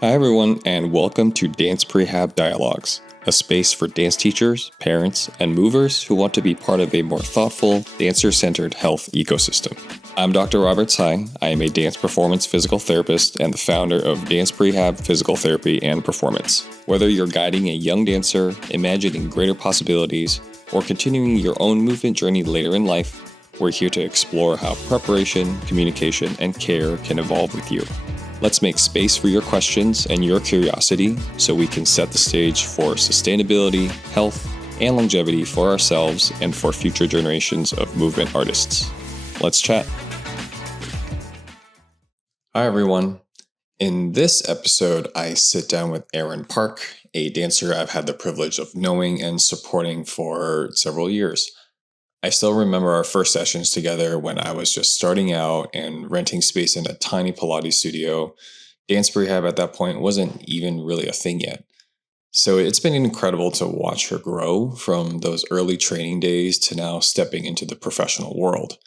Hi everyone, and welcome to PREHAB Dialogues, a space for dance teachers, parents, and movers who want to be part of a more thoughtful, dancer-centered health ecosystem. I'm Dr. Robert Tsai. I am a dance performance physical therapist and the founder of DANCEPREHAB Physical Therapy and Performance. Whether you're guiding a young dancer, imagining greater possibilities, or continuing your own movement journey later in life, we're here to explore how preparation, communication, and care can evolve with you. Let's make space for your questions and your curiosity so we can set the stage for sustainability, health, and longevity for ourselves and for future generations of movement artists. Let's chat. Hi, everyone. In this episode, I sit down with Erin Park, a dancer I've had the privilege of knowing and supporting for several years. I still remember our first sessions together when I was just starting out and renting space in a tiny Pilates studio. DANCEPREHAB at that point wasn't even really a thing yet. So it's been incredible to watch her grow from those early training days to now stepping into the professional world.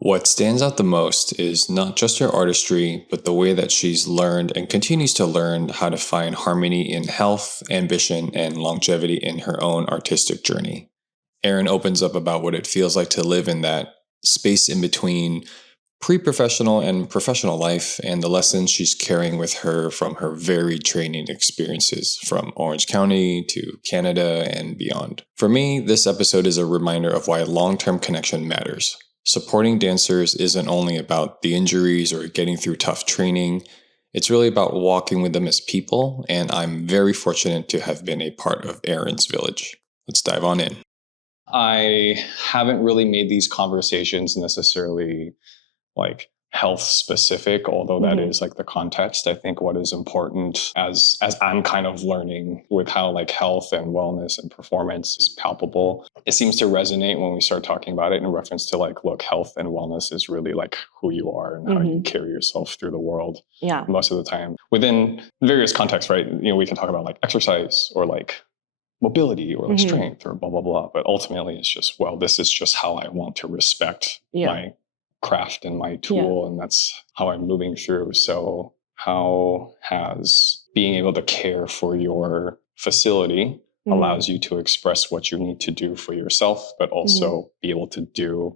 What stands out the most is not just her artistry, but the way that she's learned and continues to learn how to find harmony in health, ambition, and longevity in her own artistic journey. Erin opens up about what it feels like to live in that space in between pre-professional and professional life and the lessons she's carrying with her from her varied training experiences from Orange County to Canada and beyond. For me, this episode is a reminder of why long-term connection matters. Supporting dancers isn't only about the injuries or getting through tough training. It's really about walking with them as people, and I'm very fortunate to have been a part of Erin's village. Let's dive on in. I haven't really made these conversations necessarily like health specific, although that is like the context. I think what is important as I'm kind of learning with how like health and wellness and performance is palpable, it seems to resonate when we start talking about it in reference to like, look, health and wellness is really like who you are and how you carry yourself through the world. Yeah. Most of the time within various contexts, right? You know, we can talk about like exercise or like mobility or like strength or blah, blah, blah. But ultimately it's just, well, this is just how I want to respect my craft and my tool. And that's how I'm moving through. So how has being able to care for your facility allows you to express what you need to do for yourself, but also be able to do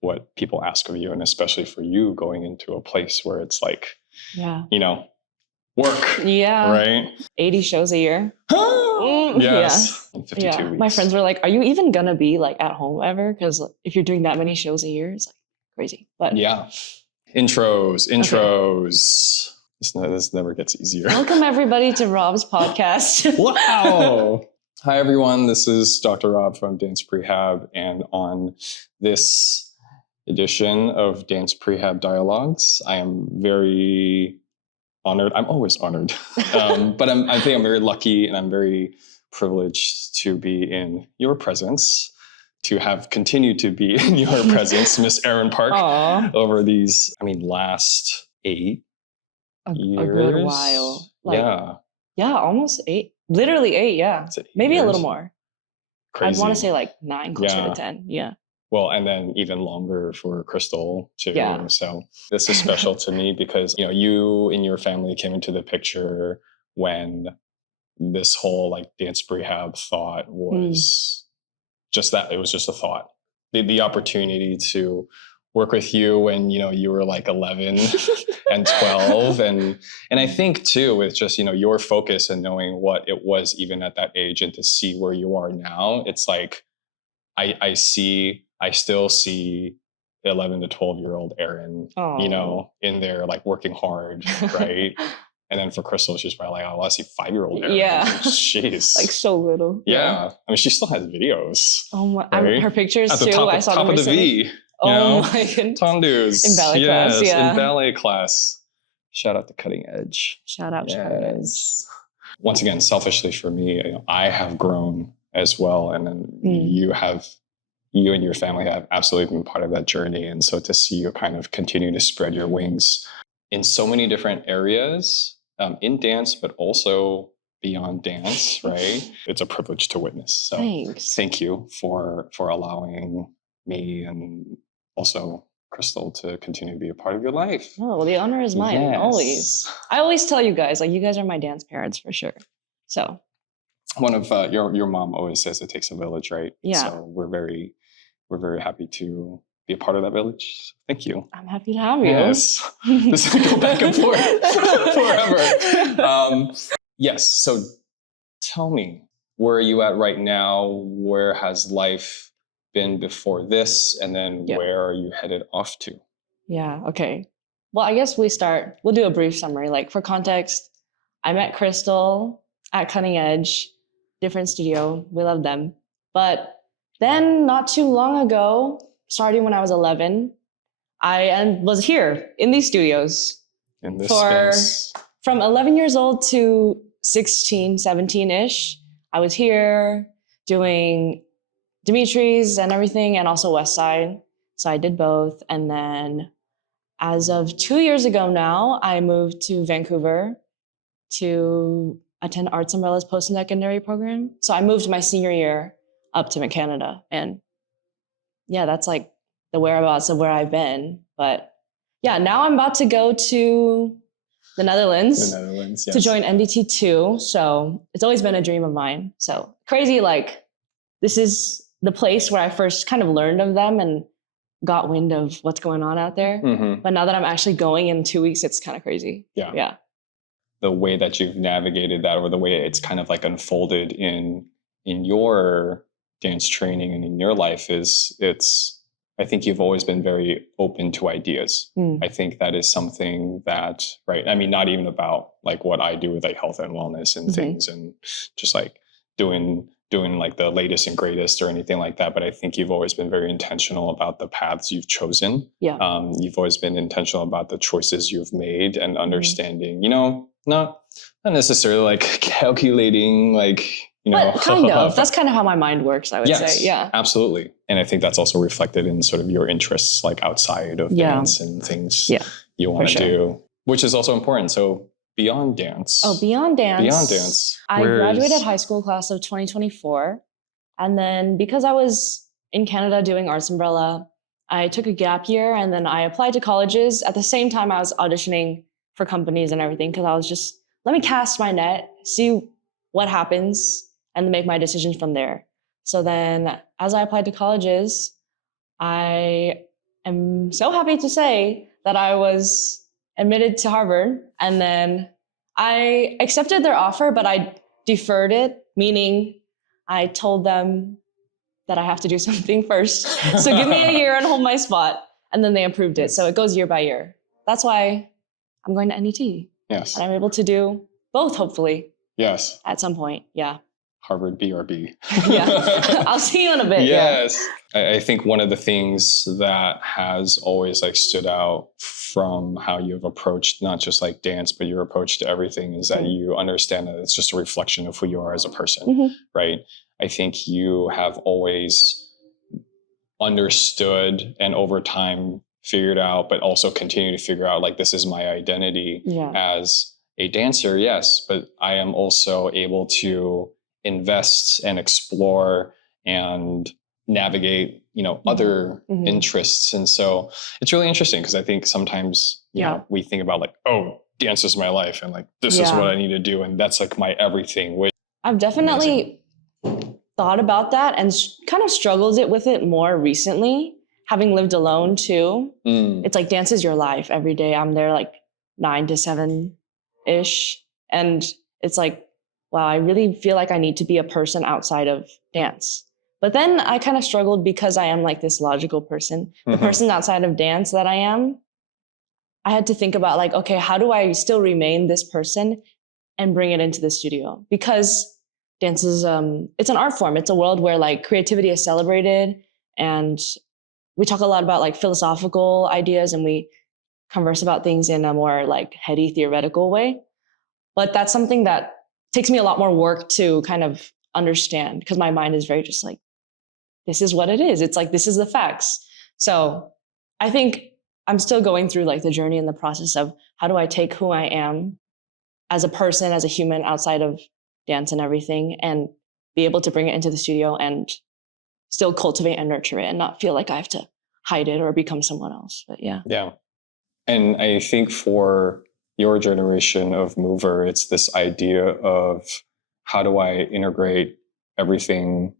what people ask of you. And especially for you going into a place where it's like, you know, work. Yeah. Right? 80 shows a year. Yes. Yeah. 52 weeks. My friends were like, are you even going to be like at home ever? Because if you're doing that many shows a year, it's like crazy. But yeah. Intros. Okay. This never gets easier. Welcome everybody to Rob's podcast. Wow. Hi, everyone. This is Dr. Rob from DANCEPREHAB. And on this edition of DANCEPREHAB Dialogues, I am very honored. I'm always honored. But I think I'm very lucky and I'm very privileged to be in your presence, to have continued to be in your presence, Miss Erin Park, over these, last 8 years. A good while. Yeah, almost 8. Literally 8, yeah. Maybe years? A little more. Crazy. I'd want to say like 9, closer to 10, yeah. Well, and then even longer for Crystal too. Yeah. So this is special to me because, you and your family came into the picture when this whole like DANCEPREHAB thought was just that. It was just a thought. The opportunity to work with you when, you were like 11 and 12. And I think too, with just, your focus and knowing what it was even at that age and to see where you are now, it's like, I still see the 11 to 12-year-old Erin, in there like working hard, right? And then for Crystal, she's probably like, I see 5-year-old Erin. Yeah. Jeez. Like so little. Yeah. She still has videos. Oh my, right? Her pictures at the too. top, I saw top them of the V. Oh my goodness. Tondus. In ballet class, yeah. In ballet class. Shout out to Cutting Edge. Shout out to Cutting Edge. Once again, selfishly for me, I have grown as well. And then you and your family have absolutely been part of that journey. And so to see you kind of continue to spread your wings in so many different areas, in dance, but also beyond dance, right? It's a privilege to witness. So thank you for allowing me and also Crystal to continue to be a part of your life. Oh, well, the honor is mine, Yes. always. I always tell you guys, like, you guys are my dance parents for sure. So one of your mom always says it takes a village, right? Yeah. So we're very happy to be a part of that village. Thank you. I'm happy to have you. Yes. This will go back and forth forever. Yes. So tell me, where are you at right now? Where has life been before this? And then where are you headed off to? Yeah. Okay. Well, I guess we'll do a brief summary. Like, for context, I met Crystal at Cutting Edge, different studio. We love them. But then not too long ago, starting when I was 11, I was here in these studios. In this space. From 11 years old to 16, 17-ish. I was here doing Dimitri's and everything, and also West Side. So I did both. And then as of 2 years ago now, I moved to Vancouver to attend Arts Umbrella's post-secondary program. So I moved my senior year up to Canada. And yeah, that's like the whereabouts of where I've been. But yeah, now I'm about to go to the Netherlands, yes. to join NDT2. So it's always been a dream of mine. So crazy, like, this is the place where I first kind of learned of them and got wind of what's going on out there. Mm-hmm. But now that I'm actually going in 2 weeks, it's kind of crazy. Yeah. The way that you've navigated that, or the way it's kind of like unfolded in your dance training and in your life I think you've always been very open to ideas. I think that is something that, right? I mean, not even about like what I do with like health and wellness and things, and just like doing like the latest and greatest or anything like that. But I think you've always been very intentional about the paths you've chosen. Yeah. You've always been intentional about the choices you've made, and understanding, not necessarily like calculating, like, but kind of. That's kind of how my mind works, I would say. Yeah. Absolutely. And I think that's also reflected in sort of your interests, like outside of dance and things you want to do, which is also important. So beyond dance. Oh, beyond dance. Beyond dance. I graduated high school class of 2024. And then because I was in Canada doing Arts Umbrella, I took a gap year, and then I applied to colleges. At the same time, I was auditioning for companies and everything, because I was just, let me cast my net, see what happens, and make my decisions from there. So then as I applied to colleges, I am so happy to say that I was admitted to Harvard. And then I accepted their offer, but I deferred it, meaning I told them that I have to do something first. So give me a year and hold my spot. And then they approved it. So it goes year by year. That's why I'm going to NET. Yes. And I'm able to do both, hopefully. Yes. At some point. Yeah. Harvard BRB. Yeah. I'll see you in a bit. Yes. Yeah. I think one of the things that has always like stood out from how you've approached not just like dance, but your approach to everything is that you understand that it's just a reflection of who you are as a person, right? I think you have always understood and over time figured out, but also continue to figure out, like, this is my identity as a dancer, yes, but I am also able to invest and explore and navigate, other interests. And so it's really interesting, because I think sometimes, you know, we think about like, oh, dance is my life, and like, this is what I need to do, and that's like my everything. Which I've definitely thought about that and kind of struggled with it more recently, having lived alone too. It's like, dance is your life every day. I'm there like 9 to 7-ish. And it's like, wow, I really feel like I need to be a person outside of dance. But then I kind of struggled, because I am like this logical person. The person outside of dance that I am, I had to think about like, okay, how do I still remain this person and bring it into the studio? Because dance is, it's an art form. It's a world where like creativity is celebrated, and we talk a lot about like philosophical ideas, and we converse about things in a more like heady theoretical way. But that's something that takes me a lot more work to kind of understand, because my mind is very just like, this is what it is. It's like, this is the facts. So I think I'm still going through like the journey and the process of how do I take who I am as a person, as a human outside of dance and everything, and be able to bring it into the studio and still cultivate and nurture it, and not feel like I have to hide it or become someone else. But yeah. Yeah. And I think for your generation of mover, it's this idea of how do I integrate everything?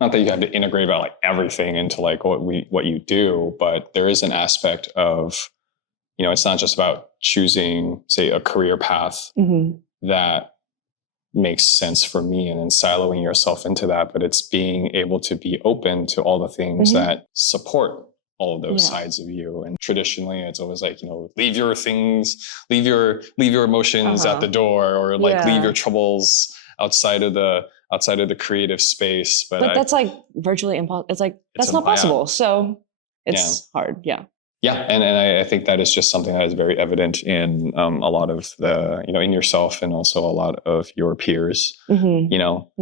Not that you have to integrate about like everything into like what you do, but there is an aspect of, it's not just about choosing, say, a career path that makes sense for me and then siloing yourself into that, but it's being able to be open to all the things that support all of those sides of you. And traditionally it's always like, leave your things, leave your emotions at the door, or like leave your troubles outside of the creative space. But that's like virtually impossible. It's like, that's not possible. So it's hard. Yeah. Yeah. And I think that is just something that is very evident in a lot of the, in yourself and also a lot of your peers, being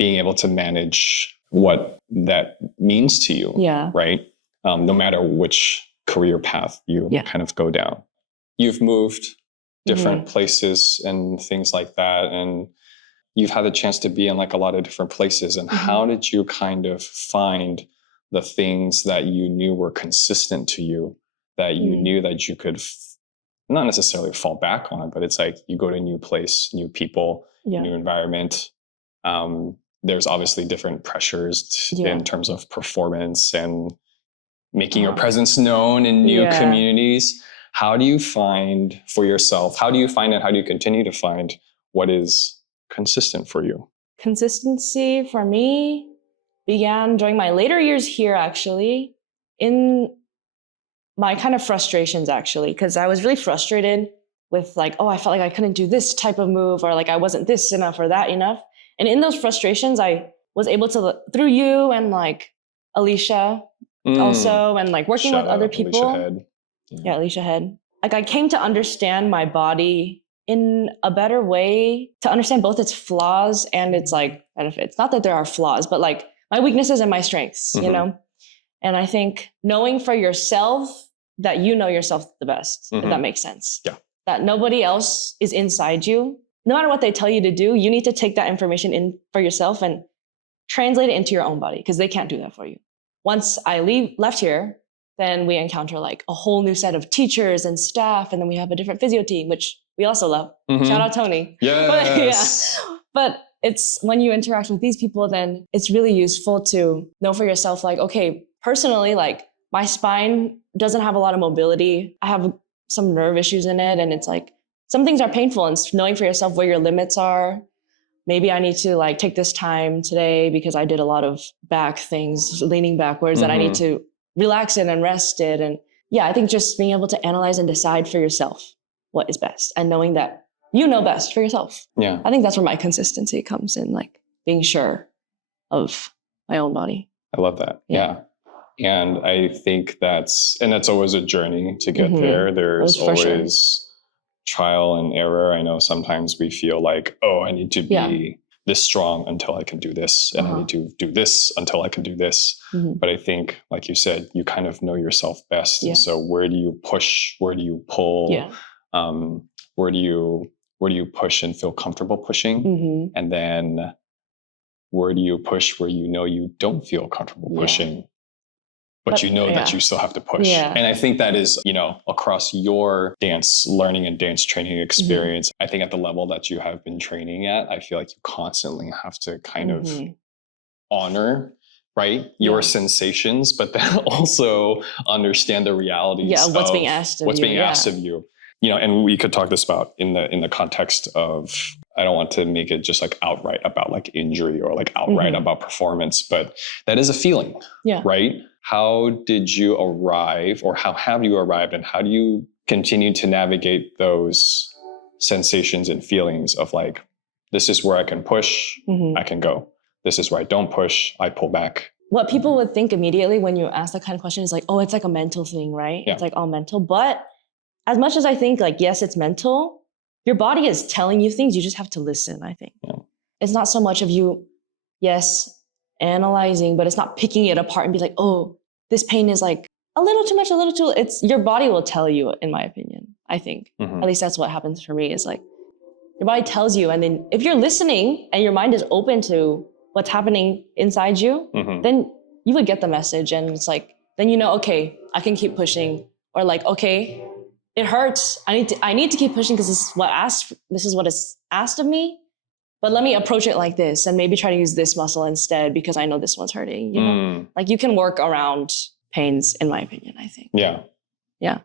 able to manage what that means to you. Yeah. Right. No matter which career path you kind of go down. You've moved different places and things like that. And you've had the chance to be in like a lot of different places. And how did you kind of find the things that you knew were consistent to you, that you knew that you could not necessarily fall back on, but it's like you go to a new place, new people, new environment. There's obviously different pressures in terms of performance and making your presence known in new communities. How do you find for yourself? How do you find and how do you continue to find what is consistent for you? Consistency for me began during my later years here, actually, in my kind of frustrations, actually, because I was really frustrated with like, I felt like I couldn't do this type of move, or like I wasn't this enough or that enough. And in those frustrations, I was able to, through you and like Alicia also, and like working with other people. Alicia Head. Yeah, Alicia Head. Like I came to understand my body in a better way, to understand both its flaws and its like benefits. Not that there are flaws, but like my weaknesses and my strengths, And I think knowing for yourself that you know yourself the best, if that makes sense. Yeah. That nobody else is inside you. No matter what they tell you to do, you need to take that information in for yourself and translate it into your own body, because they can't do that for you. Once I left here, then we encounter like a whole new set of teachers and staff, and then we have a different physio team, which we also love. Shout out Tony. Yes. But it's when you interact with these people, then it's really useful to know for yourself, like, okay, personally, like my spine doesn't have a lot of mobility. I have some nerve issues in it. And it's like, some things are painful, and knowing for yourself where your limits are. Maybe I need to like take this time today because I did a lot of back things, leaning backwards, that I need to relax it and rest it. And I think just being able to analyze and decide for yourself what is best, and knowing that you know best for yourself. Yeah. I think that's where my consistency comes in, like being sure of my own body. I love that. Yeah. And I think that's always a journey to get there. There's always trial and error. I know sometimes we feel like, I need to be this strong until I can do this. And I need to do this until I can do this. But I think, like you said, you kind of know yourself best. And so where do you push? Where do you pull? Where do you push and feel comfortable pushing? And then where do you push where you know you don't feel comfortable pushing? But you know that you still have to push. And I think that is, across your dance learning and dance training experience, I think at the level that you have been training at, I feel like you constantly have to kind of honor, right, your sensations, but then also understand the realities of what's being asked of you. And we could talk this about in the context of, I don't want to make it just like outright about like injury or like outright about performance, but that is a feeling, right? How did you arrive, or how have you arrived, and how do you continue to navigate those sensations and feelings of like, this is where I can push, I can go. This is where I don't push, I pull back. What people would think immediately when you ask that kind of question is like, it's like a mental thing, right? It's like all mental. But as much as I think like, yes, it's mental, your body is telling you things. You just have to listen, I think. It's not so much of you, analyzing, but it's not picking it apart and be like, this pain is like a little too much, it's your body will tell you, in my opinion, I think. At least that's what happens for me, is like your body tells you. And then if you're listening and your mind is open to what's happening inside you, then you would get the message. And it's like, then you know, okay, I can keep pushing. Or like, okay, it hurts. I need to keep pushing because this is what is asked of me. But let me approach it like this and maybe try to use this muscle instead because I know this one's hurting. You know, like you can work around pains, in my opinion, I think. Yeah. Yeah.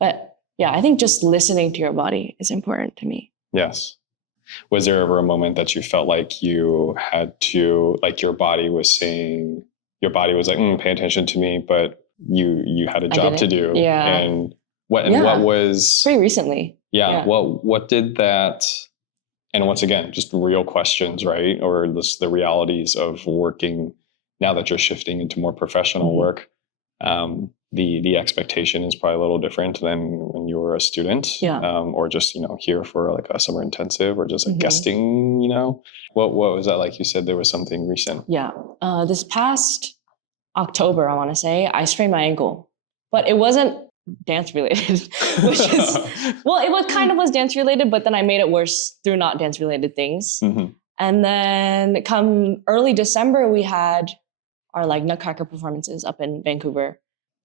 But yeah, I think just listening to your body is important to me. Yes. Was there ever a moment that you felt like you had to, like your body was saying, your body was like, pay attention to me, but you had a job to do. Yeah. And what was pretty recently. Yeah. What did that, and once again, just real questions, right? Or the realities of working now that you're shifting into more professional work. The expectation is probably a little different than when you were a student, or just, here for like a summer intensive or just like guesting, what was that like? You said there was something recent. Yeah. This past October, I want to say, I sprained my ankle, but it wasn't dance related, which is, well, it was dance related, but then I made it worse through not dance related things. And then come early December, we had our like Nutcracker performances up in Vancouver.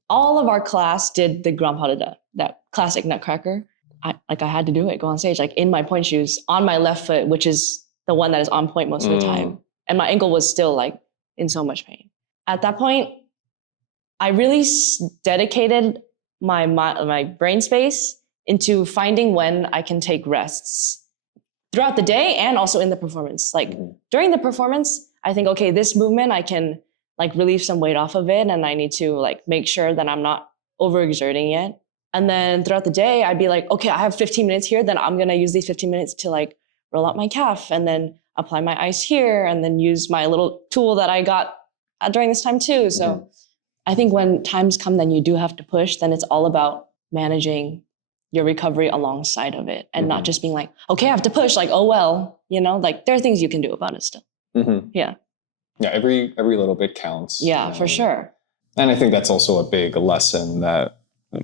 All of our class did the Grand Pas de Deux, that classic Nutcracker. I had to do it, go on stage, like in my point shoes on my left foot, which is the one that is on point most of the time. And my ankle was still like in so much pain. At that point, I really dedicated my brain space into finding when I can take rests throughout the day and also in the performance. Like during the performance, I think, okay, this movement, I can like relieve some weight off of it. And I need to like make sure that I'm not overexerting it. And then throughout the day, I'd be like, okay, I have 15 minutes here. Then I'm going to use these 15 minutes to like roll out my calf and then apply my ice here and then use my little tool that I got during this time too. So I think when times come, then you do have to push, then it's all about managing your recovery alongside of it and not just being like, okay, I have to push, like, oh, well, like there are things you can do about it still. Yeah. Yeah, every little bit counts. Yeah, for sure. And I think that's also a big lesson that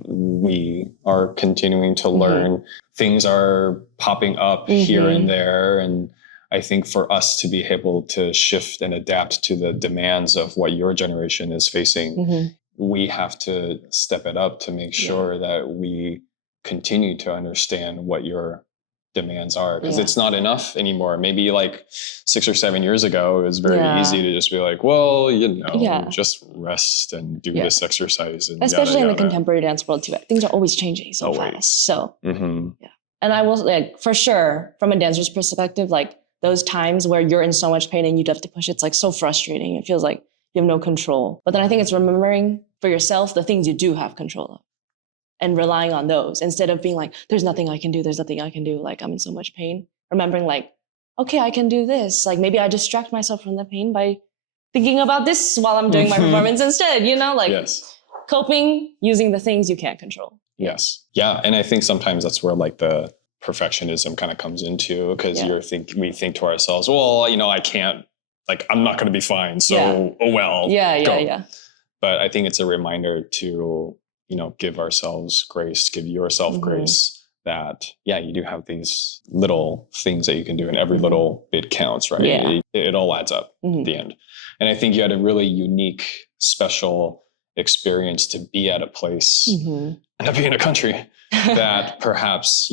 we are continuing to learn. Things are popping up here and there. And I think for us to be able to shift and adapt to the demands of what your generation is facing, we have to step it up to make sure that we continue to understand what your demands are, because it's not enough anymore. Maybe like 6 or 7 years ago, it was very easy to just be like, well, just rest and do this exercise. And especially in the contemporary dance world too. Things are always changing so fast. So and I will like, for sure, from a dancer's perspective, like those times where you're in so much pain and you have to push, it's like so frustrating. It feels like you have no control. But then I think it's remembering for yourself the things you do have control of and relying on those instead of being like, there's nothing I can do. There's nothing I can do. Like I'm in so much pain. Remembering like, okay, I can do this. Like maybe I distract myself from the pain by thinking about this while I'm doing my performance instead, like coping using the things you can't control. Yes. Yeah. And I think sometimes that's where like the perfectionism kind of comes into, because we think to ourselves, well, I can't, like, I'm not going to be fine. So, oh well. Yeah. But I think it's a reminder to, give ourselves grace, give yourself grace that, you do have these little things that you can do and every little bit counts, right? Yeah. It all adds up at the end. And I think you had a really unique, special experience to be at a place and to be in a country that perhaps,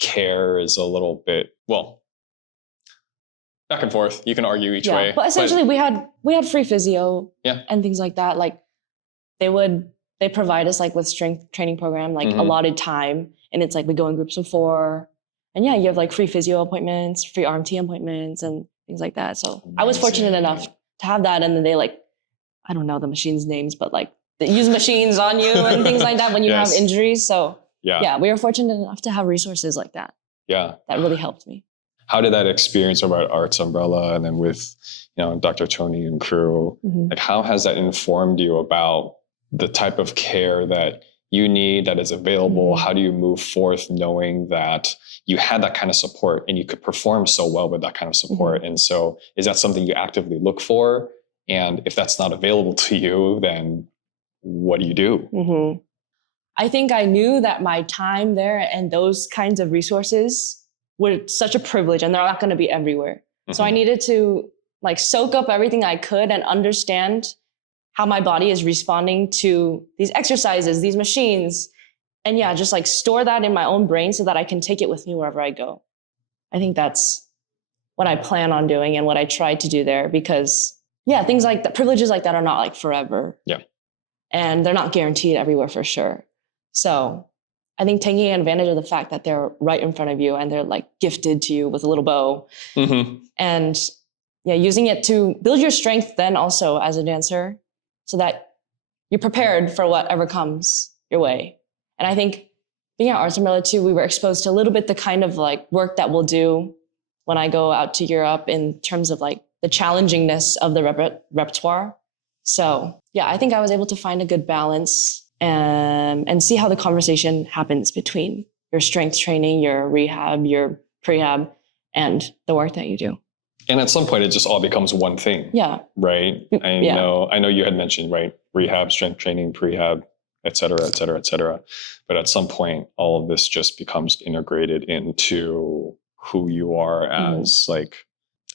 care is a little bit, back and forth. You can argue each way. But essentially we had free physio and things like that. Like they provide us like with strength training program, like allotted time. And it's like we go in groups of 4 and you have like free physio appointments, free RMT appointments and things like that. So I was fortunate enough to have that. And then they like, I don't know the machines names, but like they use machines on you and things like that when you have injuries. So we were fortunate enough to have resources like that. Yeah. That really helped me. How did that experience about Arts Umbrella and then with, Dr. Tony and crew, like how has that informed you about the type of care that you need, that is available? How do you move forth knowing that you had that kind of support and you could perform so well with that kind of support? And so is that something you actively look for? And if that's not available to you, then what do you do? I think I knew that my time there and those kinds of resources were such a privilege and they're not going to be everywhere. So I needed to like soak up everything I could and understand how my body is responding to these exercises, these machines. And yeah, just like store that in my own brain so that I can take it with me wherever I go. I think that's what I plan on doing and what I try to do there, because yeah, things like that, privileges like that are not like forever. Yeah. And they're not guaranteed everywhere for sure. So I think taking advantage of the fact that they're right in front of you and they're like gifted to you with a little bow, and yeah, using it to build your strength then also as a dancer so that you're prepared for whatever comes your way. And I think being at Arts Umbrella too, we were exposed to a little bit the kind of like work that we'll do when I go out to Europe in terms of like the challengingness of the repertoire. So yeah, I think I was able to find a good balance and see how the conversation happens between your strength training, your rehab, your prehab, and the work that you do. And at some point, it just all becomes one thing. Yeah. Right. I know you had mentioned, right, rehab, strength training, prehab, et cetera, et cetera, et cetera. But at some point, all of this just becomes integrated into who you are as like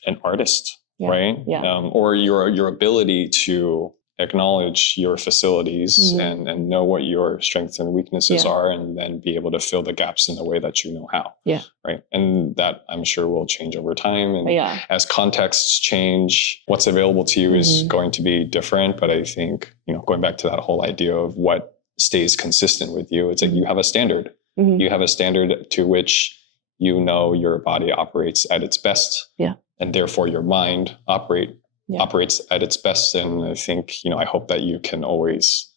an artist, right? Yeah. Or your ability to acknowledge your facilities and know what your strengths and weaknesses are, and then be able to fill the gaps in the way that you know how. Yeah. Right. And that I'm sure will change over time. And as contexts change, what's available to you is going to be different. But I think, going back to that whole idea of what stays consistent with you, it's like you have a standard. You have a standard to which your body operates at its best. Yeah. And therefore your mind operates at its best. And I think, I hope that you can always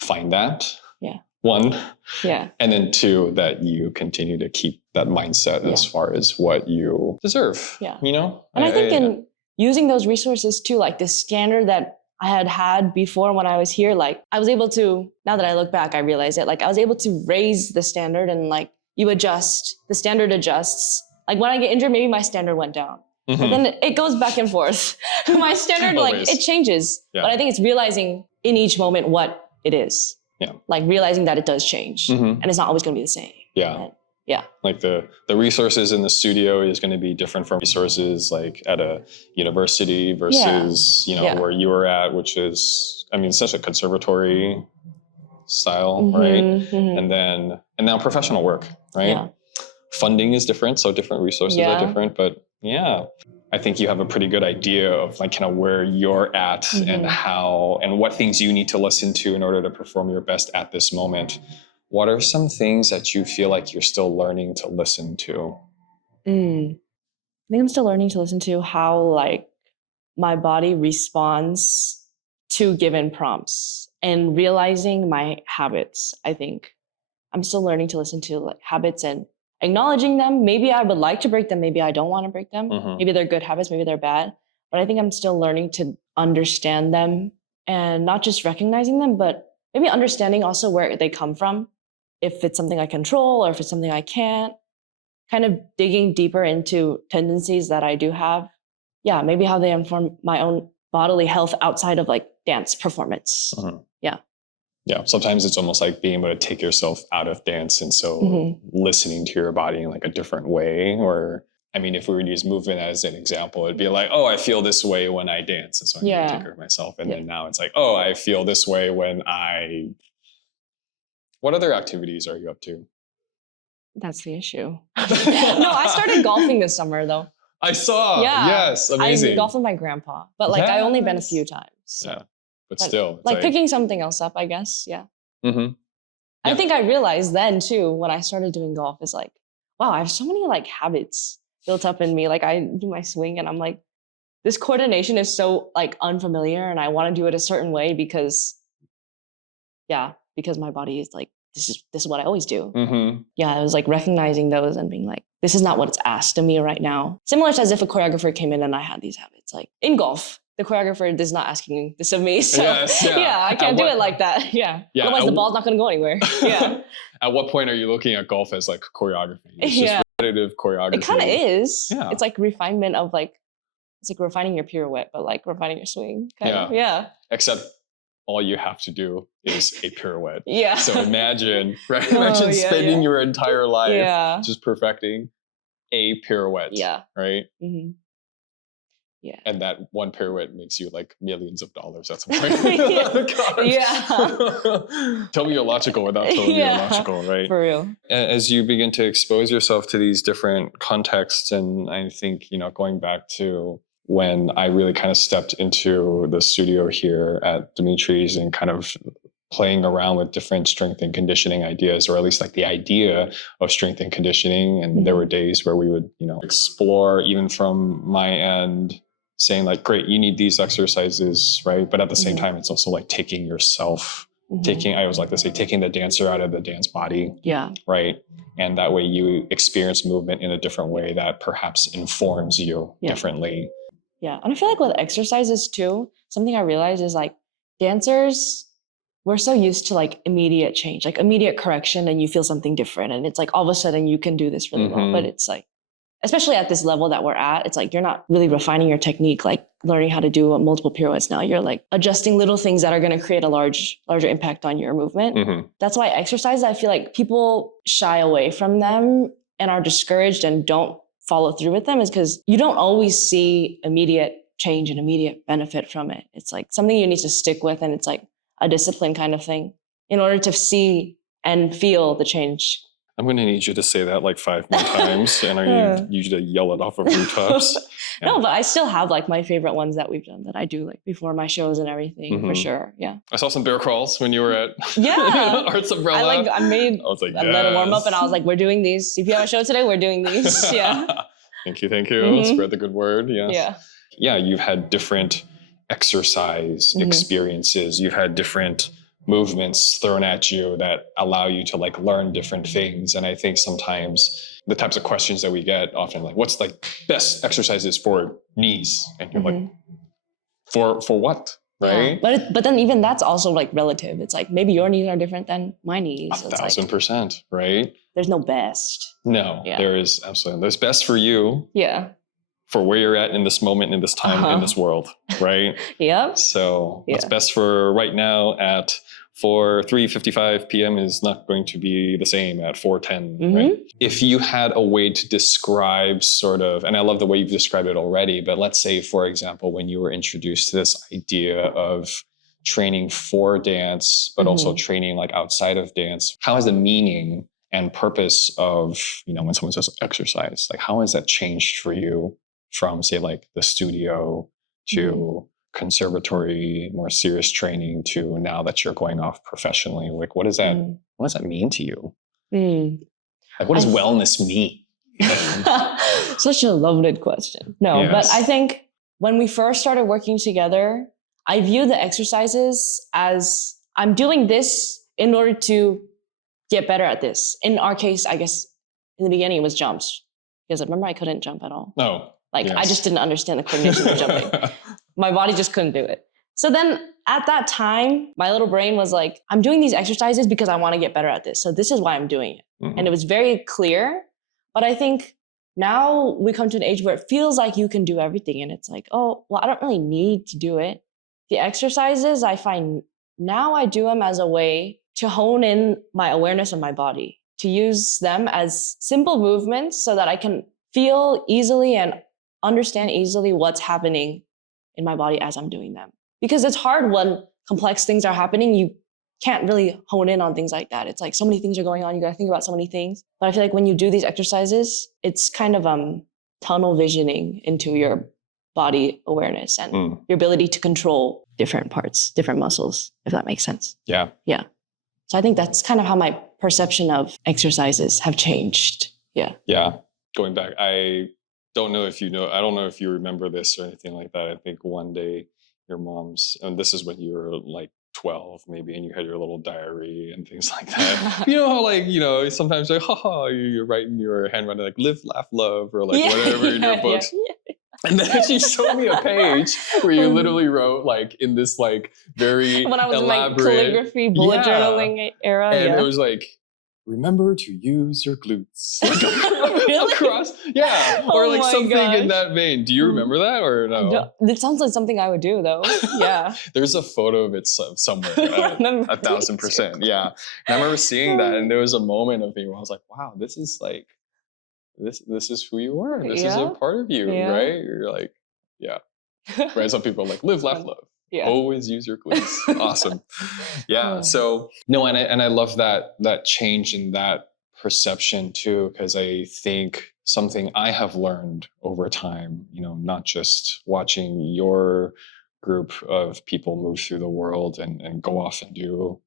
find that. Yeah. One. Yeah. And then two, that you continue to keep that mindset as far as what you deserve. Yeah. And I think in using those resources too, like this standard that I had before when I was here, like I was able to, now that I look back, I realize it, like I was able to raise the standard, and like the standard adjusts. Like when I get injured, maybe my standard went down. But then it goes back and forth. My standard, like it changes. Yeah. But I think it's realizing in each moment what it is. Yeah. Like realizing that it does change and it's not always going to be the same. Yeah. Right? Yeah. Like the resources in the studio is going to be different from resources like at a university versus, where you were at, which is, such a conservatory style, right? And now professional work, right? Yeah. Funding is different. So different resources are different, but yeah, I think you have a pretty good idea of like kind of where you're at and how and what things you need to listen to in order to perform your best at this moment. What are some things that you feel like you're still learning to listen to? I think I'm still learning to listen to how like my body responds to given prompts and realizing my habits. I think I'm still learning to listen to like habits and acknowledging them. Maybe I would like to break them. Maybe I don't want to break them. Maybe they're good habits. Maybe they're bad. But I think I'm still learning to understand them and not just recognizing them, but maybe understanding also where they come from. If it's something I control or if it's something I can't, kind of digging deeper into tendencies that I do have. Yeah, maybe how they inform my own bodily health outside of like dance performance. Yeah. Yeah, sometimes it's almost like being able to take yourself out of dance. And so listening to your body in like a different way. Or, if we were to use movement as an example, it'd be like, oh, I feel this way when I dance. And so I need to take care of myself. And then now it's like, oh, I feel this way when What other activities are you up to? That's the issue. No, I started golfing this summer though. I saw. Yeah. Yes, amazing. I golfed with my grandpa, but like I only been a few times. So. Yeah. But still. Like picking something else up, I guess. Yeah. I think I realized then too, when I started doing golf, is like, wow, I have so many like habits built up in me. Like I do my swing and I'm like, this coordination is so like unfamiliar and I want to do it a certain way because my body is like, this is what I always do. Yeah. I was like recognizing those and being like, this is not what's asked of me right now. Similar to as if a choreographer came in and I had these habits, like in golf. The choreographer is not asking this of me. So I can't do it like that. Yeah. Otherwise the ball's not going to go anywhere. Yeah. At what point are you looking at golf as like choreography? It's just repetitive choreography. It kind of is. Yeah. It's like refinement of like, it's like refining your pirouette, but like refining your swing. Kind of. Yeah. Except all you have to do is a pirouette. Yeah. So imagine, right? Imagine spending your entire life just perfecting a pirouette. Yeah. Right? Yeah. And that one pirouette makes you like millions of dollars at some point. Yeah. Tell me you're logical without telling me you're logical, right? For real. As you begin to expose yourself to these different contexts, and I think, going back to when I really kind of stepped into the studio here at Dimitri's and kind of playing around with different strength and conditioning ideas, or at least like the idea of strength and conditioning. And there were days where we would, explore, even from my end, saying like, great, you need these exercises, right? But at the same time, it's also like taking yourself, I always like to say, taking the dancer out of the dance body. Yeah. Right. And that way you experience movement in a different way that perhaps informs you differently. Yeah. And I feel like with exercises too, something I realized is like dancers, we're so used to like immediate change, like immediate correction, and you feel something different. And it's like all of a sudden you can do this really well. But it's like, especially at this level that we're at, it's like you're not really refining your technique, like learning how to do multiple pirouettes now. You're like adjusting little things that are going to create a larger impact on your movement. That's why exercises, I feel like people shy away from them and are discouraged and don't follow through with them, is because you don't always see immediate change and immediate benefit from it. It's like something you need to stick with, and it's like a discipline kind of thing in order to see and feel the change. I'm going to need you to say that like 5 more times, and I need you to yell it off of rooftops. No, but I still have like my favorite ones that we've done that I do like before my shows and everything, for sure. Yeah. I saw some bear crawls when you were at Arts Umbrella. I let it warm up, and I was like, we're doing these. If you have a show today, we're doing these. Yeah. Thank you. Spread the good word. Yes. Yeah. You've had different exercise experiences. You've had different movements thrown at you that allow you to like learn different things. And I think sometimes the types of questions that we get often, like, what's like best exercises for knees? And you're like, for what? Right. Yeah. But then even that's also like relative. It's like, maybe your knees are different than my knees. 1,000%. Right. There's no best. No, there is absolutely. There's best for you. Yeah. For where you're at in this moment, in this time, in this world. Right. Yep. So what's best for right now at 3:55 p.m. is not going to be the same at 4:10. Right? If you had a way to describe sort of, and I love the way you've described it already, but let's say, for example, when you were introduced to this idea of training for dance, but also training like outside of dance, how has the meaning and purpose of, when someone says exercise, like how has that changed for you from, say, like the studio to conservatory, more serious training, to now that you're going off professionally? Like, what does that mean to you? Like, what does wellness mean? Such a loaded question. No, but I think when we first started working together, I view the exercises as I'm doing this in order to get better at this. In our case, I guess in the beginning it was jumps, because I remember I couldn't jump at all. I just didn't understand the coordination of jumping. My body just couldn't do it. So then at that time, my little brain was like, I'm doing these exercises because I want to get better at this. So this is why I'm doing it. And it was very clear. But I think now we come to an age where it feels like you can do everything. And it's like, oh, well, I don't really need to do it. The exercises, I find now I do them as a way to hone in my awareness of my body, to use them as simple movements so that I can feel easily and understand easily what's happening in my body as I'm doing them. Because it's hard when complex things are happening. You can't really hone in on things like that. It's like so many things are going on. You got to think about so many things. But I feel like when you do these exercises, it's kind of tunnel visioning into your body awareness and your ability to control different parts, different muscles, if that makes sense. Yeah. Yeah. So I think that's kind of how my perception of exercises have changed. Yeah. Yeah. Going back, I don't know if you remember this or anything like that. I think one day your mom's, and this is when you were like 12 maybe, and you had your little diary and things like that. You know how like, sometimes like, you're writing your handwriting like live, laugh, love, or like whatever in your books. Yeah. And then she showed me a page where you literally wrote like in this like very when I was elaborate, in my calligraphy bullet journaling era. And it was like, remember to use your glutes. Really? Across, or like something in that vein. Do you remember that or no? It sounds like something I would do though. Yeah. There's a photo of it somewhere. 1,000%. Yeah. And I remember seeing that, and there was a moment of me where I was like, wow, this is like, this is who you were. This is a part of you, right? You're like, right? Some people are like, live, laugh, love. Yeah. Always use your glies. Awesome. Yeah. So no, and I love that change in that perception too, because I think something I have learned over time, not just watching your group of people move through the world and go off and do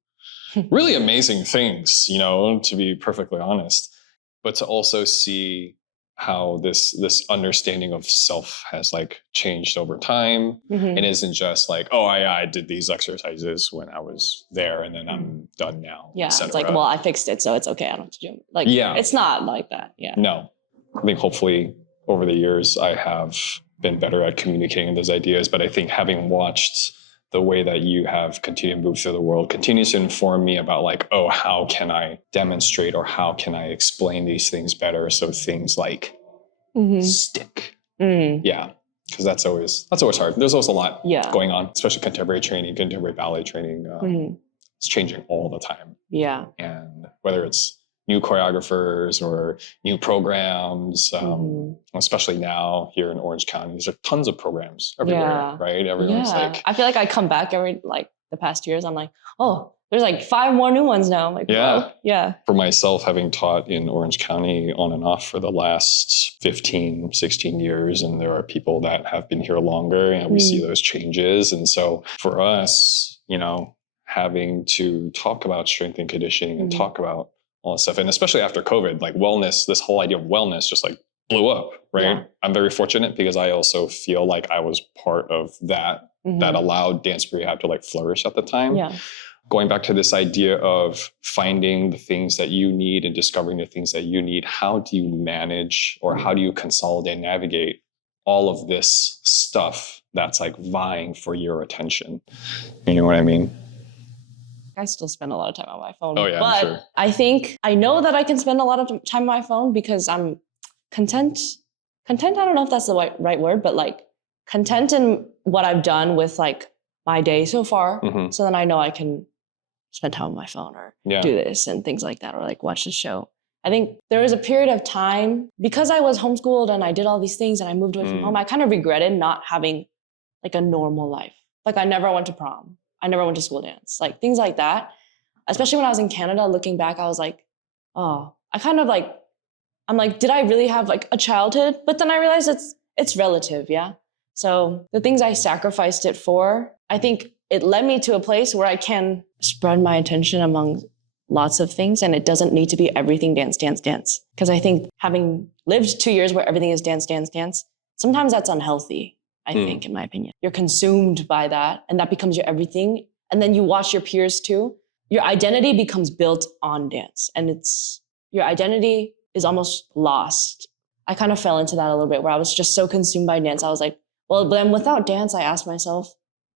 really amazing things, to be perfectly honest, but to also see how this understanding of self has like changed over time and isn't just like, oh, I did these exercises when I was there and then I'm done now. Yeah, it's like, well, I fixed it, so it's okay. I don't have to do it. Like, yeah, it's not like that. Yeah. No, I think hopefully over the years I have been better at communicating those ideas, but I think having watched the way that you have continued to move through the world continues to inform me about like, oh, how can I demonstrate or how can I explain these things better so things like stick. Yeah, because that's always hard. There's always a lot going on, especially contemporary training, contemporary ballet training. It's changing all the time. Yeah. And whether it's new choreographers or new programs, especially now here in Orange County, there's tons of programs everywhere, right? Everyone's like, I feel like I come back every like the past 2 years. I'm like, oh, there's like 5 more new ones now. I'm like, yeah. Yeah. For myself, having taught in Orange County on and off for the last 15, 16 years, and there are people that have been here longer and we see those changes. And so for us, having to talk about strength and conditioning and talk about all that stuff. And especially after COVID, like wellness, this whole idea of wellness just like blew up, right? Yeah. I'm very fortunate because I also feel like I was part of that, that allowed Dance Prehab to like flourish at the time. Yeah. Going back to this idea of finding the things that you need and discovering the things that you need, how do you manage or how do you consolidate, navigate all of this stuff that's like vying for your attention? You know what I mean? I still spend a lot of time on my phone. Oh, yeah, but sure. I think I know that I can spend a lot of time on my phone because I'm content. Content, I don't know if that's the right word, but like content in what I've done with like my day so far. So then I know I can spend time on my phone or do this and things like that, or like watch the show. I think there was a period of time because I was homeschooled and I did all these things and I moved away from home. I kind of regretted not having like a normal life. Like I never went to prom. I never went to school dance, like things like that. Especially when I was in Canada, looking back, I was like, oh, I'm like, did I really have like a childhood? But then I realized it's relative, yeah? So the things I sacrificed it for, I think it led me to a place where I can spread my attention among lots of things and it doesn't need to be everything dance, dance, dance. Because I think having lived 2 years where everything is dance, dance, dance, sometimes that's unhealthy. I think, in my opinion. You're consumed by that and that becomes your everything. And then you watch your peers too. Your identity becomes built on dance and your identity is almost lost. I kind of fell into that a little bit where I was just so consumed by dance. I was like, well, then without dance, I asked myself,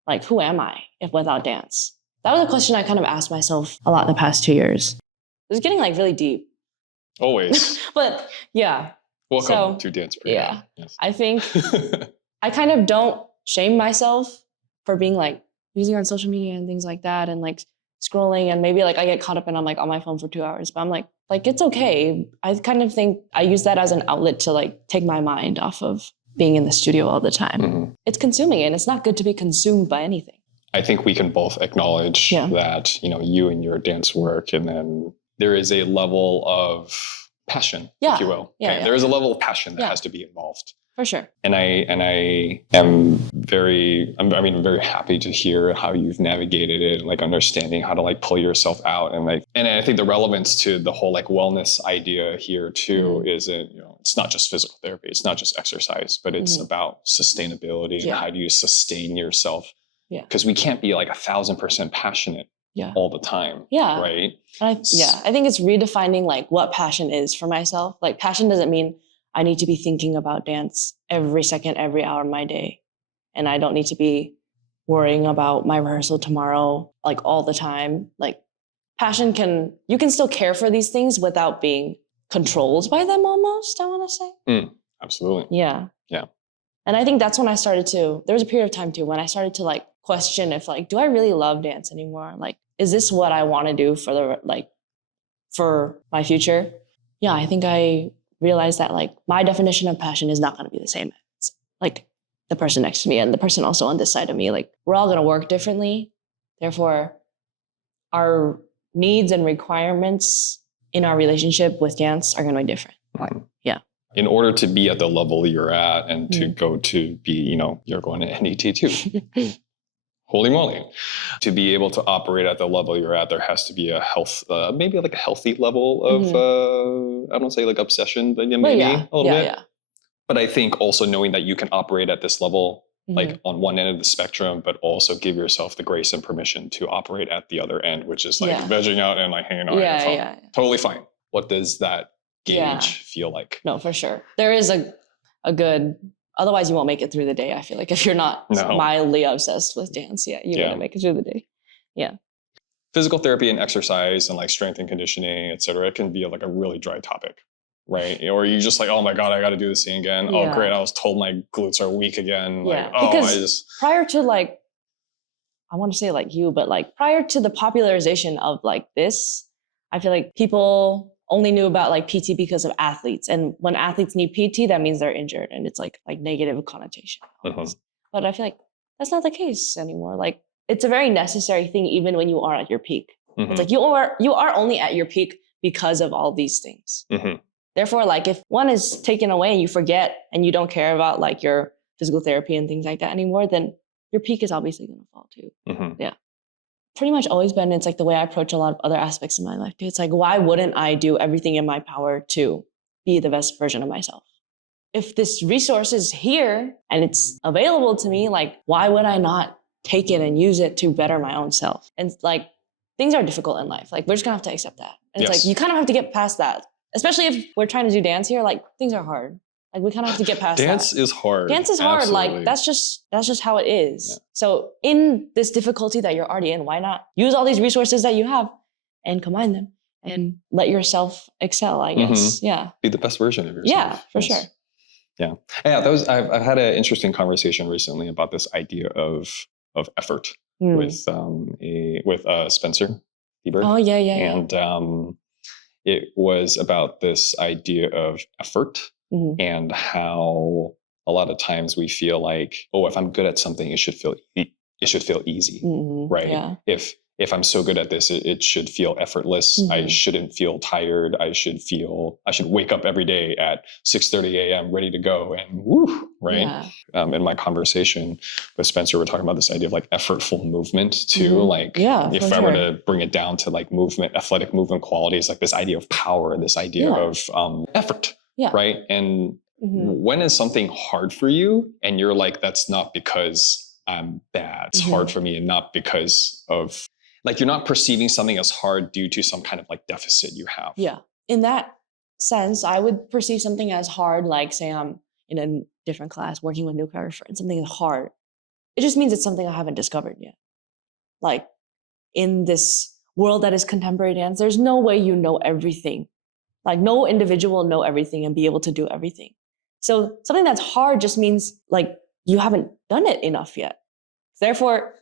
like, who am I if without dance? That was a question I kind of asked myself a lot the past 2 years. It was getting like really deep. Always. But yeah. Welcome to Dance Prehab. Yeah. Yes. I think I kind of don't shame myself for being like using on social media and things like that and like scrolling and maybe like I get caught up and I'm like on my phone for 2 hours, but I'm like it's okay. I kind of think I use that as an outlet to like take my mind off of being in the studio all the time. It's consuming and it's not good to be consumed by anything. I think we can both acknowledge that, you and your dance work, and then there is a level of passion, if you will. Yeah, there is a level of passion that has to be involved. For sure. And I am very happy to hear how you've navigated it, like understanding how to like pull yourself out and I think the relevance to the whole like wellness idea here too is that, it's not just physical therapy, it's not just exercise, but it's about sustainability and how do you sustain yourself? Yeah. Because we can't be like 1,000% passionate all the time. Yeah. Right. I think it's redefining like what passion is for myself. Like passion doesn't mean I need to be thinking about dance every second, every hour of my day. And I don't need to be worrying about my rehearsal tomorrow, like all the time. Like passion you can still care for these things without being controlled by them almost, I want to say. Absolutely. Yeah. Yeah. And I think that's when I started there was a period of time too, when I started to like question if like, do I really love dance anymore? Like, is this what I want to do for my future? Yeah, I think I realized that like my definition of passion is not going to be the same. Like the person next to me and the person also on this side of me. Like, we're all going to work differently. Therefore, our needs and requirements in our relationship with dance are going to be different. Right. Yeah. In order to be at the level you're at and to go to be, you're going to NET too. Holy moly. To be able to operate at the level you're at, there has to be a maybe like a healthy level of, I don't say like obsession, but maybe a little bit. Yeah. But I think also knowing that you can operate at this level, like on one end of the spectrum, but also give yourself the grace and permission to operate at the other end, which is like vegging out and like hanging on your phone. Yeah. Totally fine. What does that gauge feel like? No, for sure. There is a good, otherwise you won't make it through the day. I feel like if you're not mildly obsessed with dance, you're going to make it through the day. Yeah. Physical therapy and exercise and like strength and conditioning, et cetera, it can be like a really dry topic. Right? Or you just like, oh my God, I got to do this thing again. Yeah. Oh, great. I was told my glutes are weak again. Yeah. Like, because prior to like, I want to say like you, but like prior to the popularization of like this, I feel like people only knew about like PT because of athletes. And when athletes need PT, that means they're injured. And it's like negative connotation. But I feel like that's not the case anymore. Like, it's a very necessary thing, even when you are at your peak. It's like you are only at your peak because of all these things. Therefore, like if one is taken away and you forget and you don't care about like your physical therapy and things like that anymore, then your peak is obviously going to fall too. Yeah. Pretty much always been, it's like the way I approach a lot of other aspects of my life too. It's like, why wouldn't I do everything in my power to be the best version of myself? If this resource is here and it's available to me, like why would I not take it and use it to better my own self? And like things are difficult in life. Like we're just gonna have to accept that. And it's like, you kind of have to get past that. Especially if we're trying to do dance here, like things are hard. Like we kind of have to get past dance that. Is hard. Dance is hard. Like that's just how it is. Yeah. So in this difficulty that you're already in, why not use all these resources that you have and combine them and let yourself excel, I guess. Yeah. Be the best version of yourself. Yeah, for sure. Yeah. Yeah. I've had an interesting conversation recently about this idea of effort with Spencer Bieber. Oh yeah. And it was about this idea of effort and how a lot of times we feel like, oh, if I'm good at something, it should feel easy, right? Yeah. If I'm so good at this, it should feel effortless. I shouldn't feel tired. I should wake up every day at 6:30 a.m. ready to go and woo, right? Yeah. In my conversation with Spencer, we're talking about this idea of like effortful movement too. Like if I were to bring it down to like movement, athletic movement qualities, like this idea of power, this idea of effort, right? And when is something hard for you and you're like, that's not because I'm bad. It's hard for me and not because of like, you're not perceiving something as hard due to some kind of like deficit you have. Yeah. In that sense, I would perceive something as hard, like say I'm in a different class working with new choreographers and something is hard. It just means it's something I haven't discovered yet. Like in this world that is contemporary dance, there's no way you know everything. Like no individual know everything and be able to do everything. So something that's hard just means like you haven't done it enough yet. Therefore,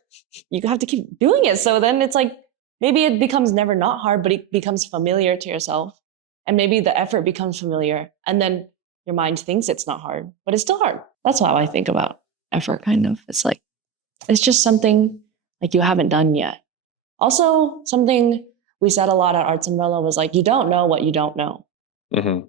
you have to keep doing it. So then it's like, maybe it becomes never not hard, but it becomes familiar to yourself. And maybe the effort becomes familiar. And then your mind thinks it's not hard, but it's still hard. That's how I think about effort, kind of. It's like, it's just something like you haven't done yet. Also, something we said a lot at Arts Umbrella was like, you don't know what you don't know.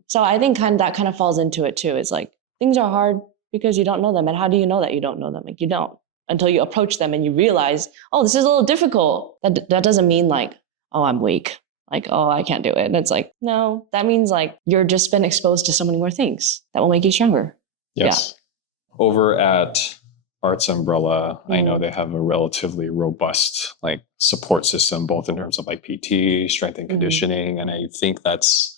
So I think that kind of falls into it too. It's like, things are hard because you don't know them. And how do you know that you don't know them? Like you don't. Until you approach them and you realize, oh, this is a little difficult. That doesn't mean like, oh, I'm weak. Like, oh, I can't do it. And it's like, no, that means like you're just been exposed to so many more things that will make you stronger. Yes. Yeah. Over at Arts Umbrella, I know they have a relatively robust like support system, both in terms of like PT, strength and conditioning. And I think that's,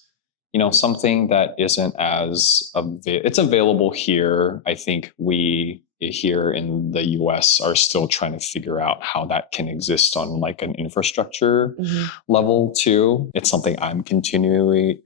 something that isn't as, it's available here. I think we here in the US are still trying to figure out how that can exist on like an infrastructure level too. It's something I'm continually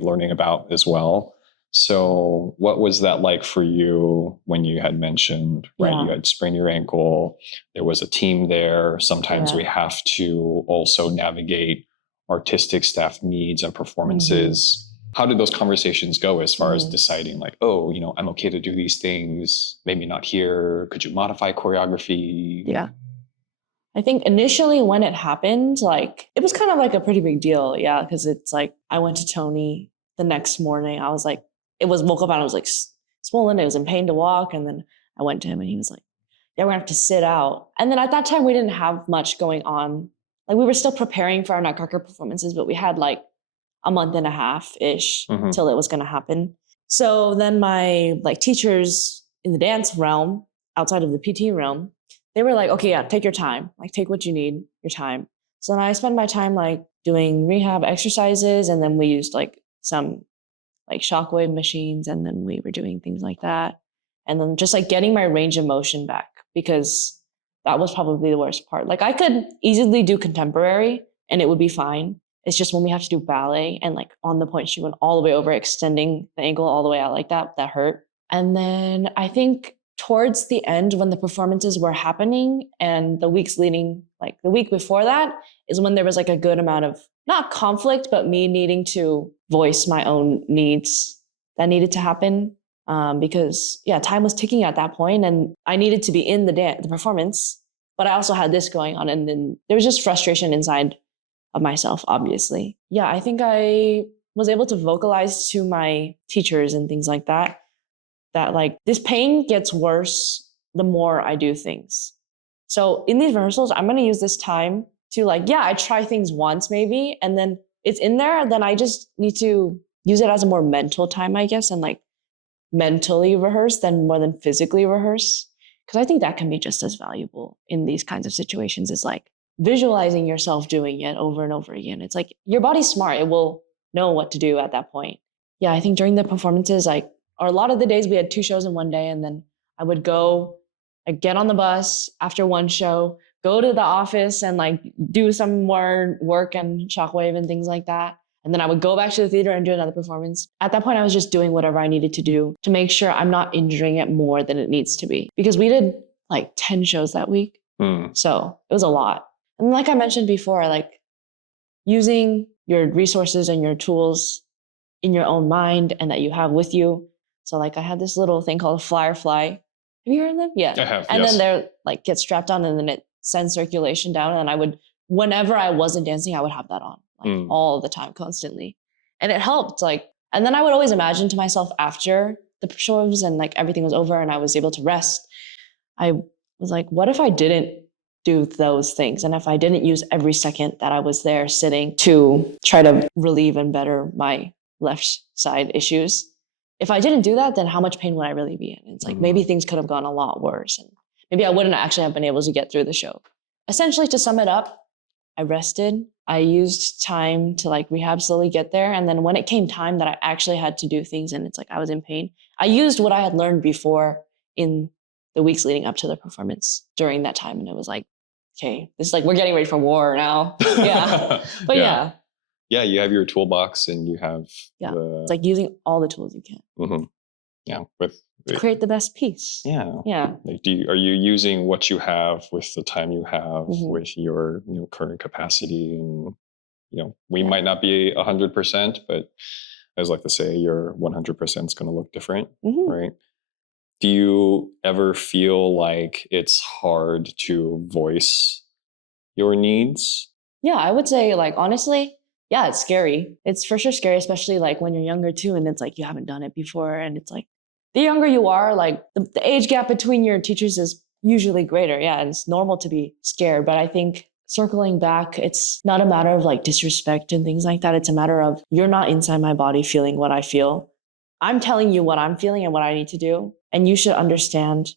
learning about as well. So what was that like for you when you had mentioned, right? You had sprained your ankle. There was a team there. Sometimes we have to also navigate artistic staff needs and performances. How did those conversations go as far as deciding like, oh, you know, I'm okay to do these things, maybe not here. Could you modify choreography? Yeah. I think initially when it happened, like it was kind of like a pretty big deal. Yeah. Cause it's like, I went to Tony the next morning. I was like, woke up and I was like swollen. It was in pain to walk. And then I went to him and he was like, yeah, we're gonna have to sit out. And then at that time we didn't have much going on. Like we were still preparing for our Nutcracker performances, but we had like a month and a half-ish till it was gonna happen. So then my like teachers in the dance realm, outside of the PT realm, they were like, okay, yeah, take your time. Like take what you need, your time. So then I spent my time like doing rehab exercises, and then we used like some like shockwave machines, and then we were doing things like that. And then just like getting my range of motion back, because that was probably the worst part. Like I could easily do contemporary and it would be fine. It's just when we have to do ballet and like on the point she went all the way over, extending the ankle all the way out like that hurt. And then I think towards the end when the performances were happening and the weeks leading, like the week before that is when there was like a good amount of not conflict, but me needing to voice my own needs that needed to happen. Because yeah, time was ticking at that point and I needed to be in the performance, but I also had this going on. And then there was just frustration inside of myself, obviously. Yeah, I think I was able to vocalize to my teachers and things like that like this pain gets worse the more I do things. So in these rehearsals, I'm going to use this time to like, yeah, I try things once maybe, and then it's in there. Then I just need to use it as a more mental time, I guess, and like mentally rehearse than more than physically rehearse. Because I think that can be just as valuable in these kinds of situations. It's like visualizing yourself doing it over and over again. It's like your body's smart. It will know what to do at that point. Yeah, I think during the performances, like, or a lot of the days we had 2 shows in one day, and then I would go, I'd get on the bus after one show, go to the office and like do some more work and shockwave and things like that. And then I would go back to the theater and do another performance. At that point, I was just doing whatever I needed to do to make sure I'm not injuring it more than it needs to be. Because we did like 10 shows that week. So it was a lot. And like I mentioned before, like using your resources and your tools in your own mind and that you have with you. So like I had this little thing called a flyer fly. Have you heard of them? Yeah. I have, and yes. then they're like get strapped on and then it sends circulation down. And I would, whenever I wasn't dancing, I would have that on like all the time, constantly. And it helped like, and then I would always imagine to myself after the shows and like everything was over and I was able to rest. I was like, what if I didn't do those things? And if I didn't use every second that I was there sitting to try to relieve and better my left side issues, if I didn't do that, then how much pain would I really be in? It's like, maybe things could have gone a lot worse. And maybe I wouldn't actually have been able to get through the show. Essentially, to sum it up, I rested. I used time to like rehab, slowly get there. And then when it came time that I actually had to do things and it's like I was in pain, I used what I had learned before in the weeks leading up to the performance during that time. And it was like, okay, this is like, we're getting ready for war now. Yeah. But yeah. Yeah, you have your toolbox and you have it's like using all the tools you can. Yeah, to create the best piece. Yeah. Like, are you using what you have with the time you have with your current capacity? And we might not be 100%, but as I like to say, your 100% is going to look different, right? Do you ever feel like it's hard to voice your needs? Yeah, I would say like honestly, yeah, it's scary. It's for sure scary, especially like when you're younger too. And it's like, you haven't done it before. And it's like, the younger you are, like the age gap between your teachers is usually greater. Yeah, and it's normal to be scared. But I think circling back, it's not a matter of like disrespect and things like that. It's a matter of you're not inside my body feeling what I feel. I'm telling you what I'm feeling and what I need to do. And you should understand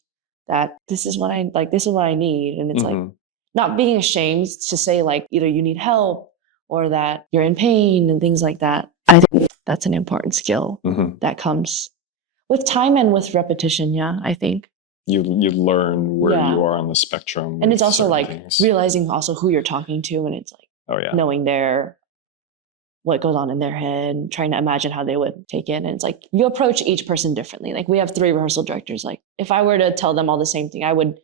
that this is what I like, this is what I need. And it's like not being ashamed to say like either you need help or that you're in pain and things like that. I think that's an important skill that comes with time and with repetition. Yeah, I think. You learn where you are on the spectrum. And it's also like realizing also who you're talking to, and it's like knowing what goes on in their head, trying to imagine how they would take it. And it's like you approach each person differently. Like we have 3 rehearsal directors. Like if I were to tell them all the same thing, I would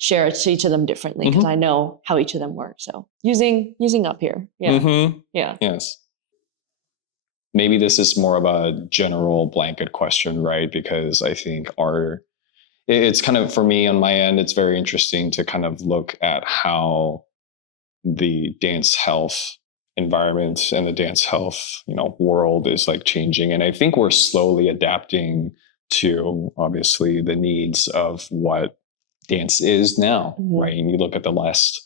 share it to each of them differently because I know how each of them work. So using up here. Yeah. Yes. maybe this is more of a general blanket question, right? Because I think it's kind of, for me on my end, it's very interesting to kind of look at how the dance health environment and the dance health, world is like changing. And I think we're slowly adapting to obviously the needs of what dance is now, right? And you look at the last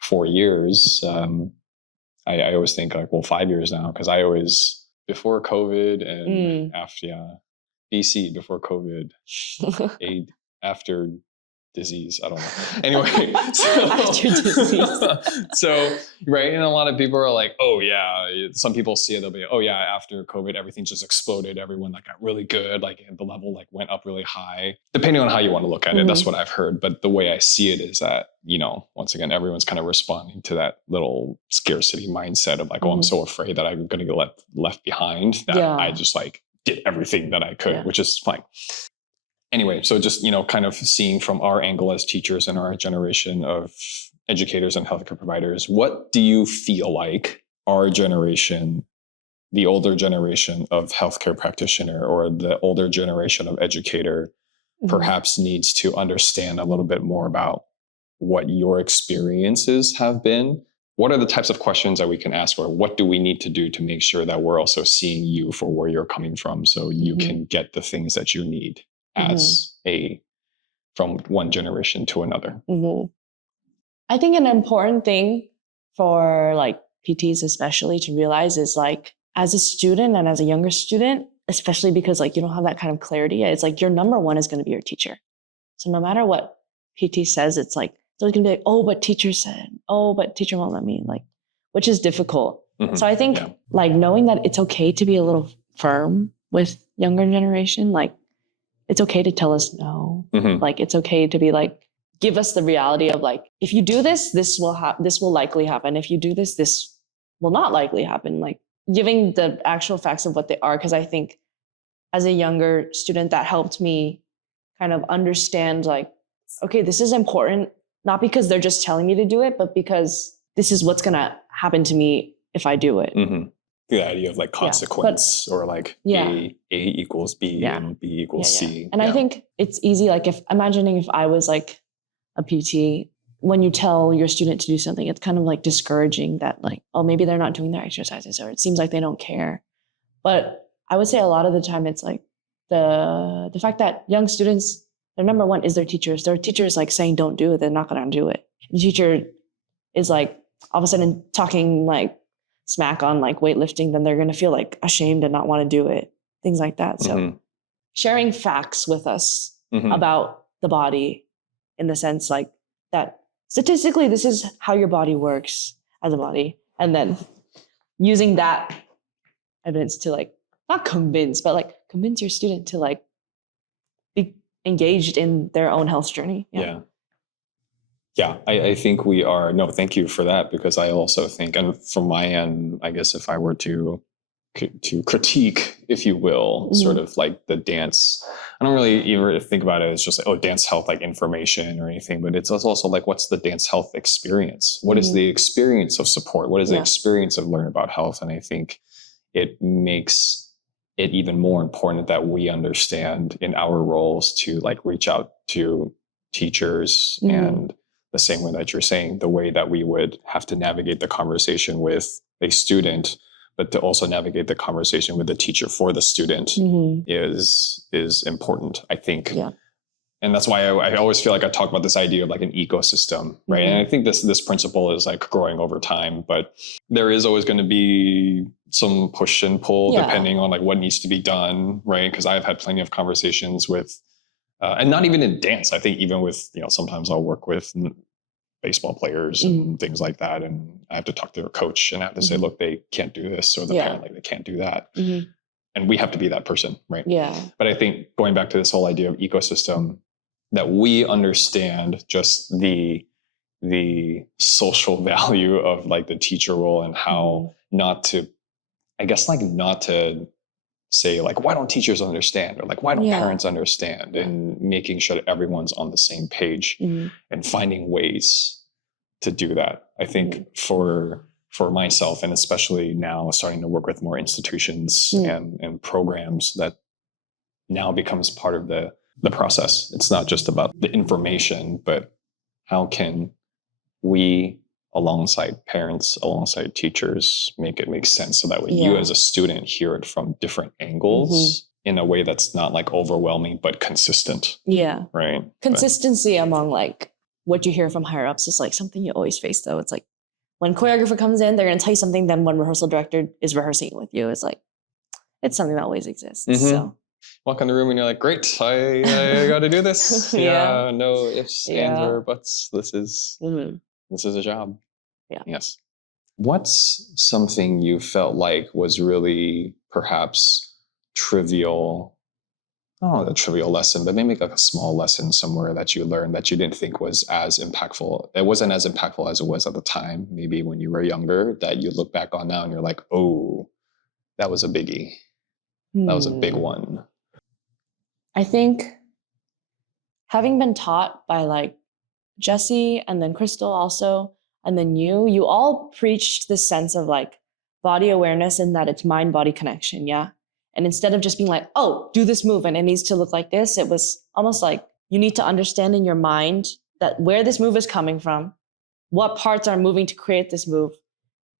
4 years, I always think like, well, 5 years now, because I always, before COVID and after, BC, before COVID, after disease, I don't know. Anyway, after disease. So, right, and a lot of people are like, oh yeah, some people see it, they'll be, oh yeah, after COVID, everything just exploded. Everyone like got really good, like the level like went up really high. Depending on how you want to look at it, that's what I've heard. But the way I see it is that, once again, everyone's kind of responding to that little scarcity mindset of like, oh, I'm so afraid that I'm going to get left behind that I just like did everything that I could, which is fine. Anyway, so just, kind of seeing from our angle as teachers and our generation of educators and healthcare providers, what do you feel like our generation, the older generation of healthcare practitioner or the older generation of educator perhaps needs to understand a little bit more about what your experiences have been? What are the types of questions that we can ask, or what do we need to do to make sure that we're also seeing you for where you're coming from so you can get the things that you need as from one generation to another? I think an important thing for like PTs especially to realize is like, as a student and as a younger student, especially because like you don't have that kind of clarity, it's like your number one is going to be your teacher. So no matter what PT says, it's like, it's always going to be like, oh, but teacher said, oh, but teacher won't let me, like, which is difficult. So I think like knowing that it's okay to be a little firm with younger generation, like it's okay to tell us no. Like it's okay to be like, give us the reality of like, if you do this, this will likely happen. If you do this, this will not likely happen. Like giving the actual facts of what they are. Because I think as a younger student, that helped me kind of understand like, okay, this is important, not because they're just telling me to do it, but because this is what's going to happen to me if I do it. The idea of like consequence or like A equals B and B equals C. And I think it's easy. Like imagining if I was like a PT, when you tell your student to do something, it's kind of like discouraging that like, oh, maybe they're not doing their exercises or it seems like they don't care. But I would say a lot of the time it's like the fact that young students, their number one is their teachers. Their teacher is like saying, don't do it. They're not going to do it. The teacher is like all of a sudden talking like smack on like weightlifting, then they're going to feel like ashamed and not want to do it. Things like that. So sharing facts with us about the body in the sense like that statistically, this is how your body works as a body. And then using that evidence to like, not convince, but like convince your student to like be engaged in their own health journey. Yeah, I think we are. No, thank you for that, because I also think, and from my end, I guess if I were to critique, if you will, sort of like the dance, I don't really even think about it as just like, oh, dance health, like information or anything, but it's also like, what's the dance health experience? What is the experience of support? What is the experience of learning about health? And I think it makes it even more important that we understand in our roles to like reach out to teachers and the same way that you're saying, the way that we would have to navigate the conversation with a student, but to also navigate the conversation with the teacher for the student is important, I think. And that's why I always feel like I talk about this idea of like an ecosystem, right? And I think this principle is like growing over time, but there is always going to be some push and pull depending on like what needs to be done, right? Because I've had plenty of conversations with, and not even in dance, I think even with, sometimes I'll work with baseball players and things like that. And I have to talk to their coach and I have to say, look, they can't do this, or the parent, like they can't do that. And we have to be that person, right? But I think going back to this whole idea of ecosystem, that we understand just the social value of like the teacher role and how not to say like, why don't teachers understand? Or like, why don't parents understand? And making sure that everyone's on the same page and finding ways to do that. I think for for myself, and especially now starting to work with more institutions and programs, that now becomes part of the process. It's not just about the information, but how can we, alongside parents, alongside teachers, make it make sense so that way you as a student hear it from different angles in a way that's not like overwhelming, but consistent. Yeah. Right. Consistency among like what you hear from higher ups is like something you always face though. It's like when choreographer comes in, they're going to tell you something. Then when rehearsal director is rehearsing it with you, it's like, it's something that always exists. So walk in the room and you're like, great, I got to do this. No ifs, ands, or buts. This is a job. Yeah. Yes. What's something you felt like was really perhaps trivial? Oh, a trivial lesson, but maybe like a small lesson somewhere that you learned that you didn't think was as impactful. It wasn't as impactful as it was at the time, maybe when you were younger, that you look back on now and you're like, oh, that was a biggie. That was a big one. I think having been taught by like Jessie and then Crystal also, and then you all preached this sense of like body awareness and that it's mind-body connection, yeah? And instead of just being like, oh, do this move and it needs to look like this, it was almost like you need to understand in your mind that where this move is coming from, what parts are moving to create this move,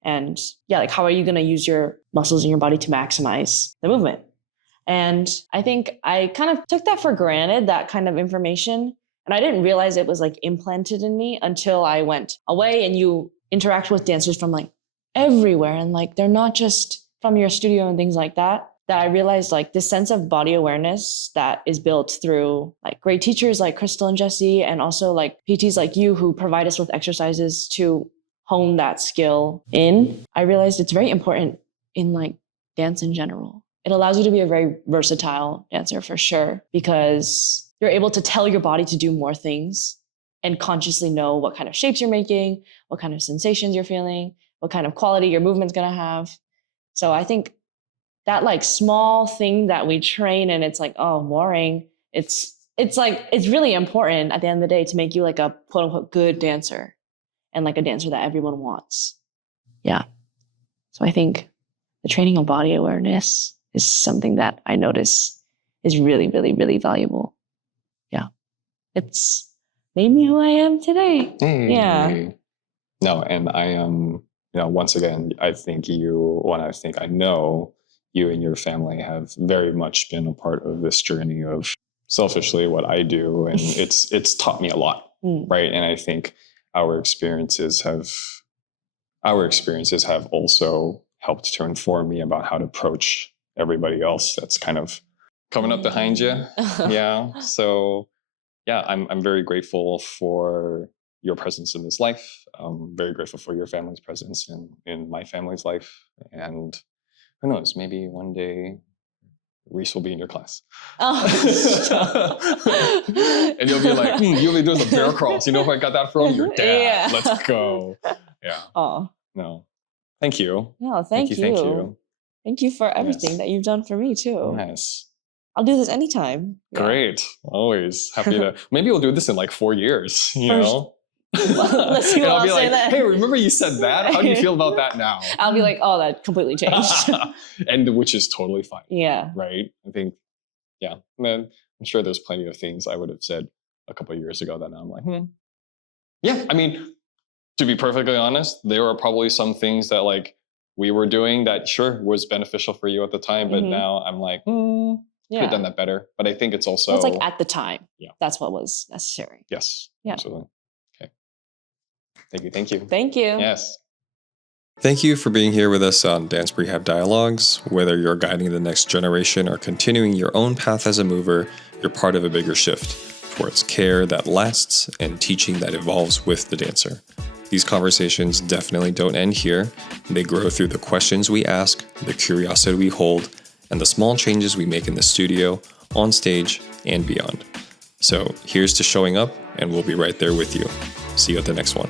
and like how are you going to use your muscles in your body to maximize the movement? And I think I kind of took that for granted, that kind of information. And I didn't realize it was like implanted in me until I went away and you interact with dancers from like everywhere. And like, they're not just from your studio and things like that I realized like this sense of body awareness that is built through like great teachers like Crystal and Jessie, and also like PTs like you who provide us with exercises to hone that skill in. I realized it's very important in like dance in general. It allows you to be a very versatile dancer for sure, because you're able to tell your body to do more things and consciously know what kind of shapes you're making, what kind of sensations you're feeling, what kind of quality your movement's going to have. So I think that like small thing that we train and it's like, oh, boring. It's like, it's really important at the end of the day to make you like a quote unquote good dancer and like a dancer that everyone wants. Yeah. So I think the training of body awareness is something that I notice is really, really, really valuable. Yeah. It's made me who I am today. Hey. Yeah. No, and I am, once again, I know you and your family have very much been a part of this journey of selfishly what I do. And it's taught me a lot. Right. And I think our experiences have also helped to inform me about how to approach everybody else that's kind of coming up behind you. Yeah. So yeah, I'm very grateful for your presence in this life. I'm very grateful for your family's presence in my family's life. And who knows, maybe one day Reese will be in your class. Oh, and you'll be like, you'll be doing the bear crawls. You know who I got that from? Your dad. Yeah. Let's go. Yeah. Oh. No. Thank you. No, thank you. Thank you. Thank you for everything that you've done for me too. Yes. I'll do this anytime. Great. Always happy to. Maybe we'll do this in like 4 years, know? Let's see what I'll be say like, then. Hey, remember you said that? How do you feel about that now? I'll be like, oh, that completely changed. And which is totally fine. Yeah. Right? I think, yeah. Man, I'm sure there's plenty of things I would have said a couple of years ago that now I'm like, Yeah, I mean, to be perfectly honest, there are probably some things that like we were doing that sure was beneficial for you at the time, but now I'm like, could have done that better. But I think it's also... Well, it's like at the time. Yeah. That's what was necessary. Yes. Yeah. Absolutely. Okay. Thank you. Thank you. Thank you. Yes. Thank you for being here with us on Dance Prehab Dialogues. Whether you're guiding the next generation or continuing your own path as a mover, you're part of a bigger shift towards care that lasts and teaching that evolves with the dancer. These conversations definitely don't end here. They grow through the questions we ask, the curiosity we hold, and the small changes we make in the studio, on stage, and beyond. So here's to showing up, and we'll be right there with you. See you at the next one.